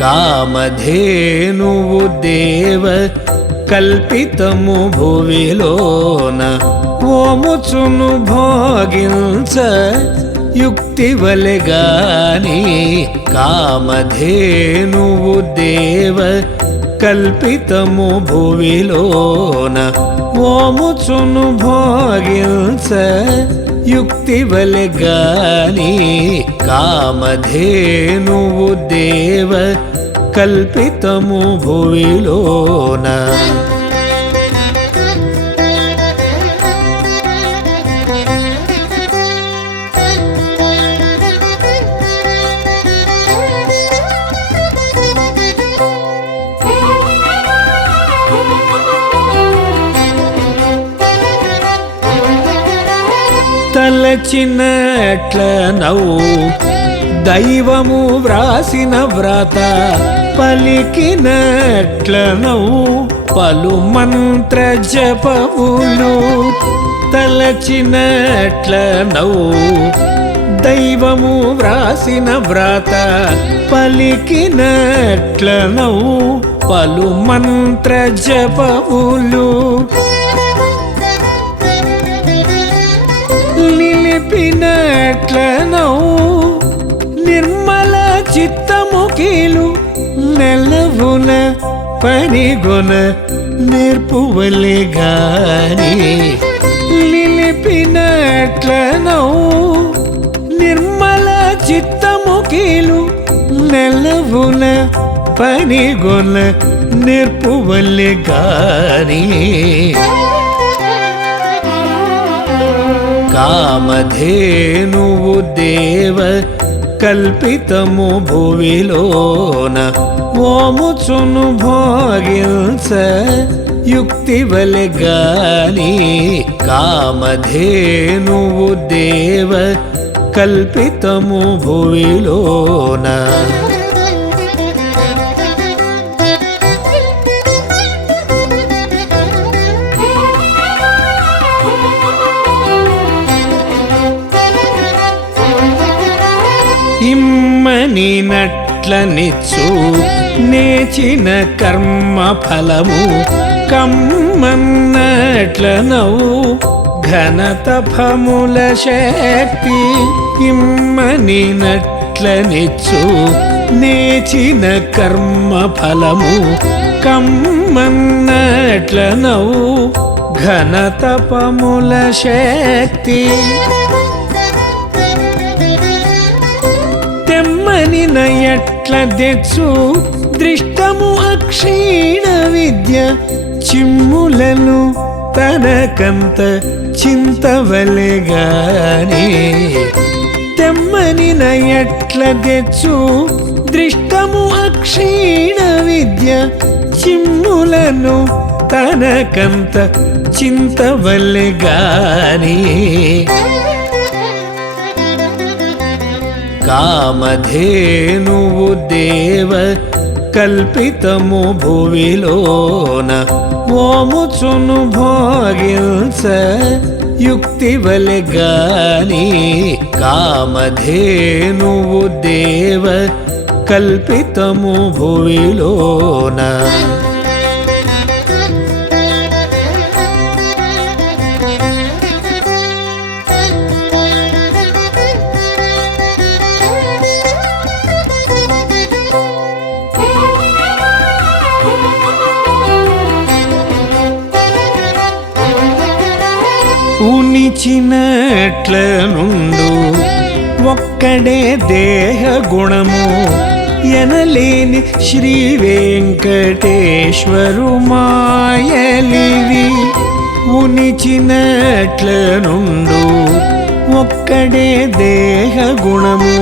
కామధేనువు దేవ కల్పితము భువిలోన ఓముచును భోగించ యుక్తివలెగాని కామధేనువు దేవ కల్పితము భువిలోన ఓముచును భోగించ యుక్తి వలెగాని కామధేనువు దేవ కల్పితము భువిలోన. తలచినట్ల నవ్వు. దైవము వ్రాసిన వ్రత పలికినట్ల నవ్వు. పలు మంత్ర జపములు తలచినట్ల నవ్వు. దైవము వ్రాసిన వ్రత పలికినట్ల నవ్వు. పలు మంత్ర జపములు నిలిపినట్లను నిర్మల చిత్తముఖీలు నెలవున పనిగొన నేర్పువలే గాని నిలిపినట్లనౌ నిర్మల చిత్తముఖీలు నెలవున పనిగొన నేర్పువలే గాని కామధేనువు దేవ కల్పితము భువిలోన ఓముచును భోగించ యుక్తి వలెగాని కామధేనువు దేవ కల్పితము భువిలోన. ఇమ్మని నట్లనిచ్చు నేచిన కర్మ ఫలము కమ్మన్నట్లనవు. ఘనత ఫముల శక్తి ఇమ్మని నట్లనిచ్చు నేచిన కర్మ ఫలము కమ్మన్నట్లనవు. ఘనత పముల శక్తి ఎట్ల తెచ్చు దృష్టము అక్షీణ విద్య చిమ్ములను తనకంత చింతవలెగాని తెమ్మని నయట్ల తెచ్చు దృష్టము అక్షీణ విద్య చిమ్ములను తనకంత చింతవలెగాని కామధేనువు దేవ కల్పితము భువిలోన ఓముచును భోగించ యుక్తి వలెగాని కామధేనువు దేవ కల్పితము భువిలోన. ఉనిచినట్ల నుండు ఒక్కడే దేహ గుణము ఎనలేని శ్రీ వెంకటేశ్వరు మాయలివి. ఉనిచినట్ల నుండు ఒక్కడే దేహ గుణము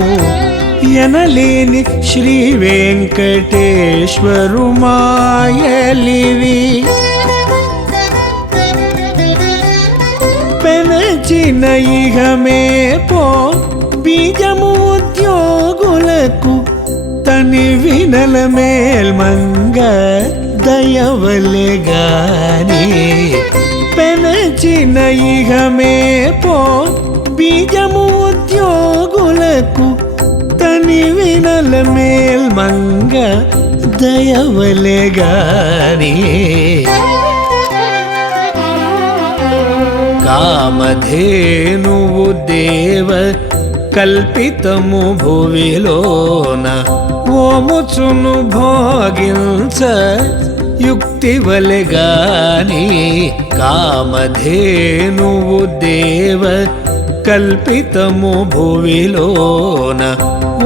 ఎనలేని శ్రీ వెంకటేశ్వరు మాయలివి. పెనచిన ఇహమే పో. బీజము ఉద్యోగులకు తని వినల మేల్మంగ దయవలెగాని పెనచిన ఇహమే పో. బీజము ఉద్యోగులకు తని వినల మేల్మంగ మంగ దయవలెగాని కామధేనువు దేవ కల్పితము భువిలోన ఓముచును భోగించ యుక్తి వలెగాని కామధేనువు దేవ కల్పితము భువిలోన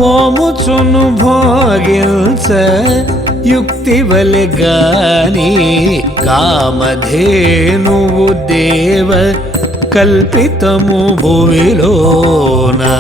ఓముచును భోగించ యుక్తి వలెగాని కామధేనువు దేవ కల్పితము భువిలోనా